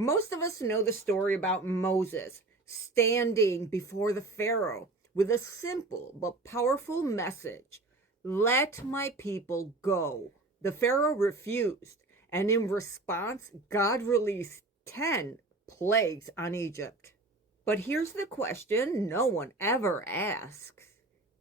Most of us know the story about Moses standing before the Pharaoh with a simple but powerful message: let my people go. The Pharaoh refused, and in response, God released 10 plagues on Egypt. But here's the question no one ever asks.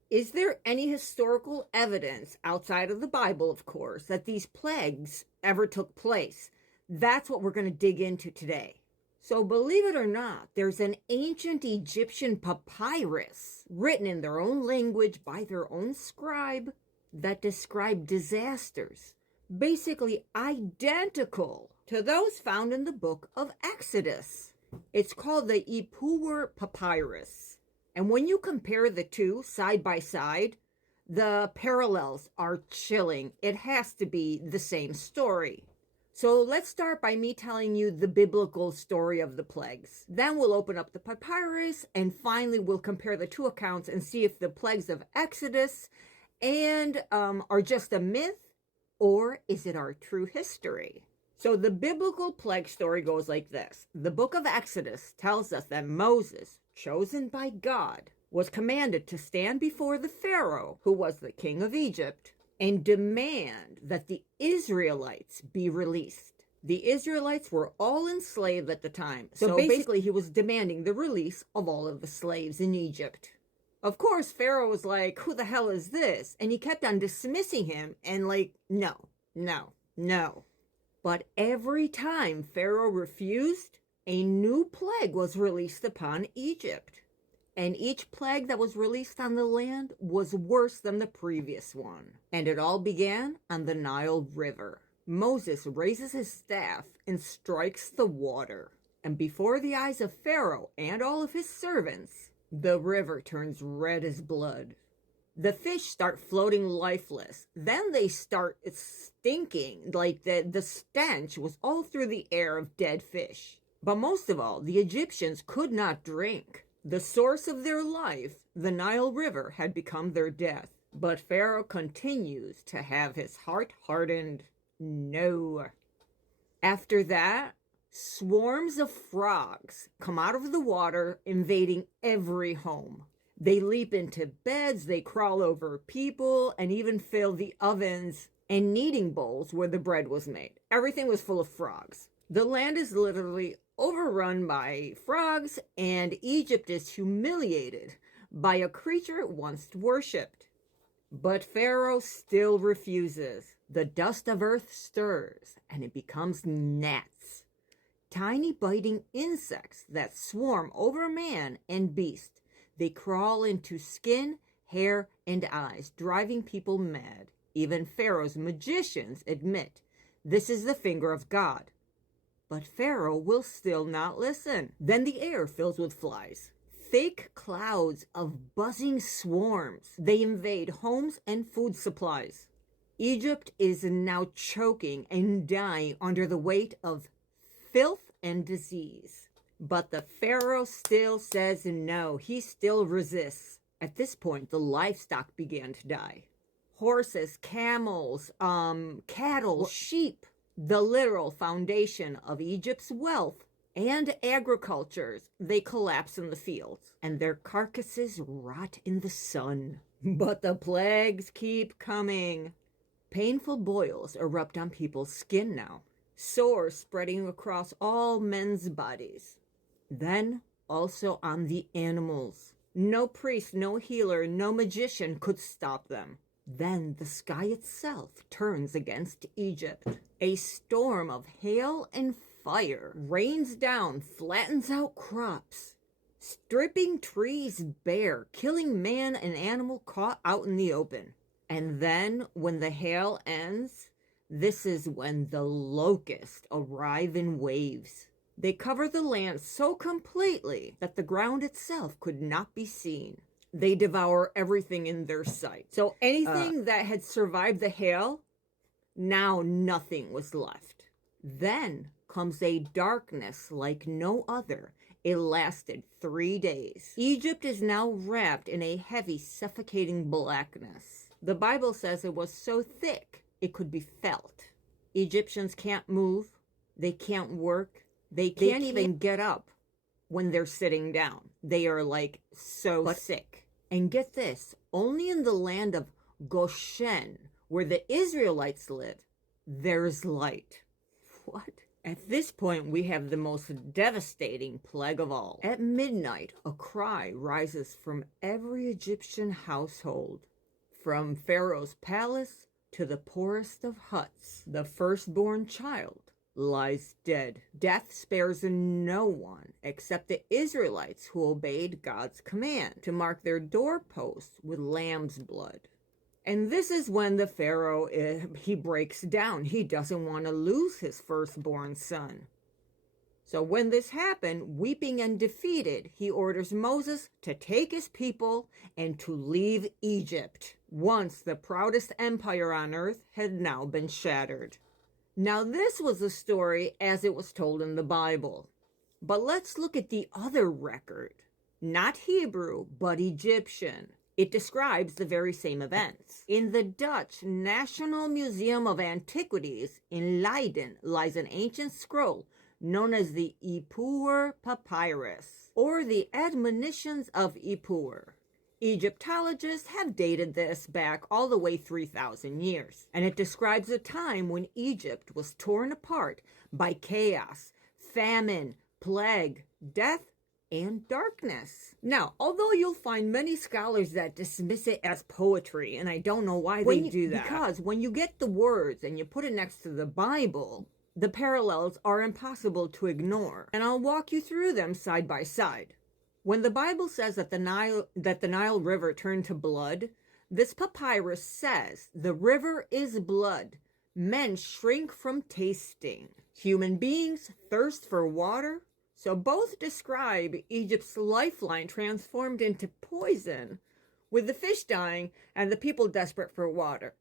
Is there any historical evidence, outside of the Bible, of course, that these plagues ever took place? That's what we're going to dig into today. So believe it or not, there's an ancient Egyptian papyrus written in their own language by their own scribe that described disasters basically identical to those found in the book of Exodus. It's called the Ipuwer Papyrus. And when you compare the two side by side, the parallels are chilling. It has to be the same story. So let's start by me telling you the biblical story of the plagues. Then we'll open up the papyrus, and finally we'll compare the two accounts and see if the plagues of Exodus are just a myth, or is it our true history? So the biblical plague story goes like this. The book of Exodus tells us that Moses, chosen by God, was commanded to stand before the Pharaoh, who was the king of Egypt, and demand that the Israelites be released. The Israelites were all enslaved at the time. So basically he was demanding the release of all of the slaves in Egypt. Of course, Pharaoh was like, who the hell is this? And he kept on dismissing him and no. But every time Pharaoh refused, a new plague was released upon Egypt. And each plague that was released on the land was worse than the previous one. And it all began on the Nile River. Moses raises his staff and strikes the water. And before the eyes of Pharaoh and all of his servants, the river turns red as blood. The fish start floating lifeless. Then they start stinking, like the stench was all through the air of dead fish. But most of all, the Egyptians could not drink. The source of their life, the Nile River, had become their death. But Pharaoh continues to have his heart hardened. No. After that, swarms of frogs come out of the water, invading every home. They leap into beds, they crawl over people, and even fill the ovens and kneading bowls where the bread was made. Everything was full of frogs. The land is literally overrun by frogs, and Egypt is humiliated by a creature it once worshipped. But Pharaoh still refuses. The dust of earth stirs, and it becomes gnats, tiny biting insects that swarm over man and beast. They crawl into skin, hair, and eyes, driving people mad. Even Pharaoh's magicians admit this is the finger of God. But Pharaoh will still not listen. Then the air fills with flies. Thick clouds of buzzing swarms. They invade homes and food supplies. Egypt is now choking and dying under the weight of filth and disease. But the Pharaoh still says no. He still resists. At this point, the livestock began to die. Horses, camels, cattle, sheep. The literal foundation of Egypt's wealth and agriculture, they collapse in the fields, and their carcasses rot in the sun. But the plagues keep coming. Painful boils erupt on people's skin now, sores spreading across all men's bodies. Then also on the animals. No priest, no healer, no magician could stop them. Then the sky itself turns against Egypt. A storm of hail and fire rains down, flattens out crops, stripping trees bare, killing man and animal caught out in the open. And then when the hail ends, this is when the locusts arrive in waves. They cover the land so completely that the ground itself could not be seen. They devour everything in their sight. So anything that had survived the hail, now nothing was left. Then comes a darkness like no other. It lasted 3 days. Egypt is now wrapped in a heavy, suffocating blackness. The Bible says it was so thick it could be felt. Egyptians can't move. They can't work. They can't even get up when they're sitting down. They are like so sick. And get this, only in the land of Goshen, where the Israelites live, there's light. What? At this point, we have the most devastating plague of all. At midnight, a cry rises from every Egyptian household, from Pharaoh's palace to the poorest of huts. The firstborn child lies dead. Death spares no one except the Israelites who obeyed God's command to mark their doorposts with lamb's blood. And this is when the Pharaoh, he breaks down. He doesn't want to lose his firstborn son. So when this happened, weeping and defeated, he orders Moses to take his people and to leave Egypt. Once the proudest empire on earth had now been shattered. Now this was the story as it was told in the Bible. But let's look at the other record. Not Hebrew, but Egyptian. It describes the very same events. In the Dutch National Museum of Antiquities in Leiden lies an ancient scroll known as the Ipuwer Papyrus, or the Admonitions of Ipuwer. Egyptologists have dated this back all the way 3,000 years, and it describes a time when Egypt was torn apart by chaos, famine, plague, death, and darkness. Now, although you'll find many scholars that dismiss it as poetry, and I don't know why they do that. Because when you get the words and you put it next to the Bible, the parallels are impossible to ignore, and I'll walk you through them side by side. When the Bible says that the Nile River turned to blood, this papyrus says the river is blood. Men shrink from tasting. Human beings thirst for water. So both describe Egypt's lifeline transformed into poison, with the fish dying and the people desperate for water.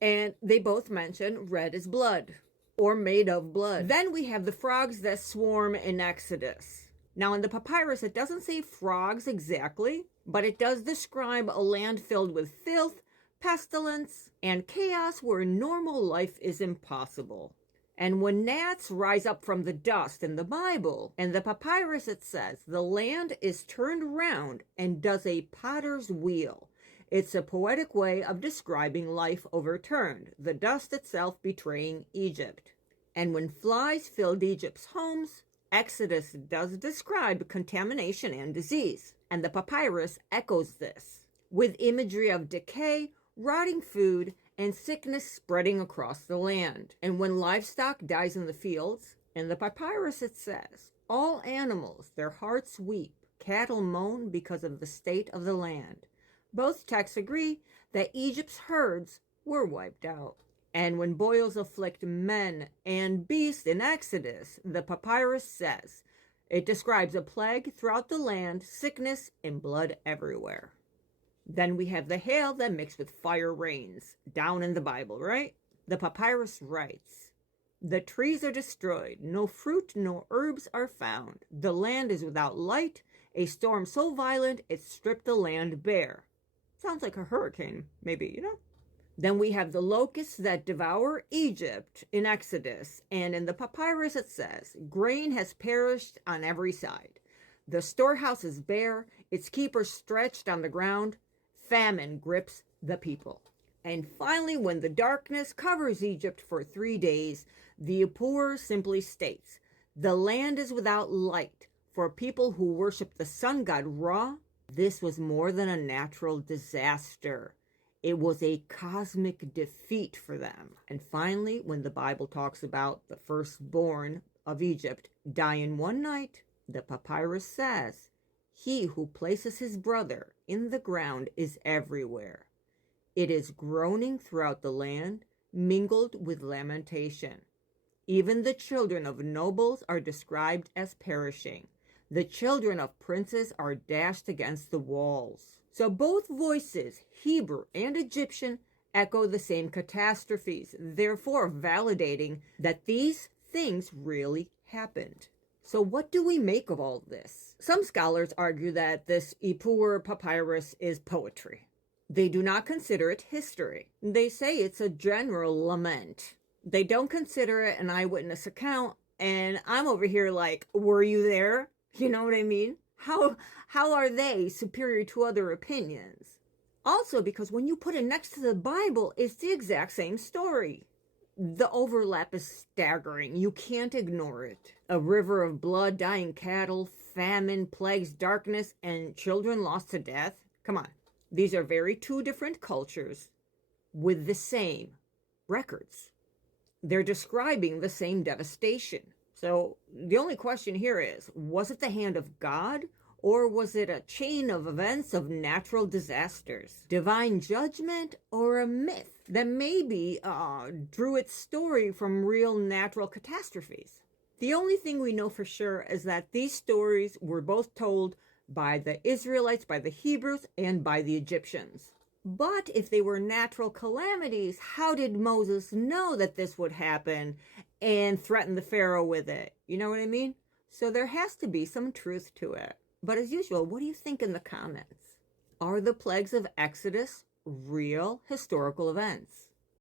And they both mention red is blood, or made of blood. Then we have the frogs that swarm in Exodus. Now in the papyrus, it doesn't say frogs exactly, but it does describe a land filled with filth, pestilence, and chaos where normal life is impossible. And when gnats rise up from the dust in the Bible, in the papyrus it says, the land is turned round and does a potter's wheel. It's a poetic way of describing life overturned, the dust itself betraying Egypt. And when flies filled Egypt's homes, Exodus does describe contamination and disease, and the papyrus echoes this, with imagery of decay, rotting food, and sickness spreading across the land. And when livestock dies in the fields, in the papyrus it says, all animals, their hearts weep, cattle moan because of the state of the land. Both texts agree that Egypt's herds were wiped out. And when boils afflict men and beasts in Exodus, the papyrus says, it describes a plague throughout the land, sickness and blood everywhere. Then we have the hail that mixed with fire rains, down in the Bible, right? The papyrus writes, the trees are destroyed, no fruit nor herbs are found. The land is without light, a storm so violent it stripped the land bare. Sounds like a hurricane, maybe, you know? Then we have the locusts that devour Egypt in Exodus, and in the papyrus it says, grain has perished on every side. The storehouse is bare, its keepers stretched on the ground. Famine grips the people. And finally, when the darkness covers Egypt for 3 days, the Ipuwer simply states, the land is without light. For people who worship the sun god Ra, this was more than a natural disaster. It was a cosmic defeat for them. And finally, when the Bible talks about the firstborn of Egypt die in one night, the papyrus says, he who places his brother in the ground is everywhere. It is groaning throughout the land, mingled with lamentation. Even the children of nobles are described as perishing. The children of princes are dashed against the walls. So both voices, Hebrew and Egyptian, echo the same catastrophes, therefore validating that these things really happened. So what do we make of all this? Some scholars argue that this Ipuwer Papyrus is poetry. They do not consider it history. They say it's a general lament. They don't consider it an eyewitness account, And I'm over here like, were you there? You know what I mean? How are they superior to other opinions? Also, because when you put it next to the Bible, it's the exact same story. The overlap is staggering. You can't ignore it. A river of blood, dying cattle, famine, plagues, darkness, and children lost to death. Come on. These are very two different cultures with the same records. They're describing the same devastation. So the only question here is, was it the hand of God, or was it a chain of events of natural disasters? Divine judgment, or a myth that maybe drew its story from real natural catastrophes? The only thing we know for sure is that these stories were both told by the Israelites, by the Hebrews, and by the Egyptians. But if they were natural calamities, how did Moses know that this would happen and threaten the Pharaoh with it? You know what I mean? So there has to be some truth to it. But as usual, what do you think in the comments? Are the plagues of Exodus real historical events?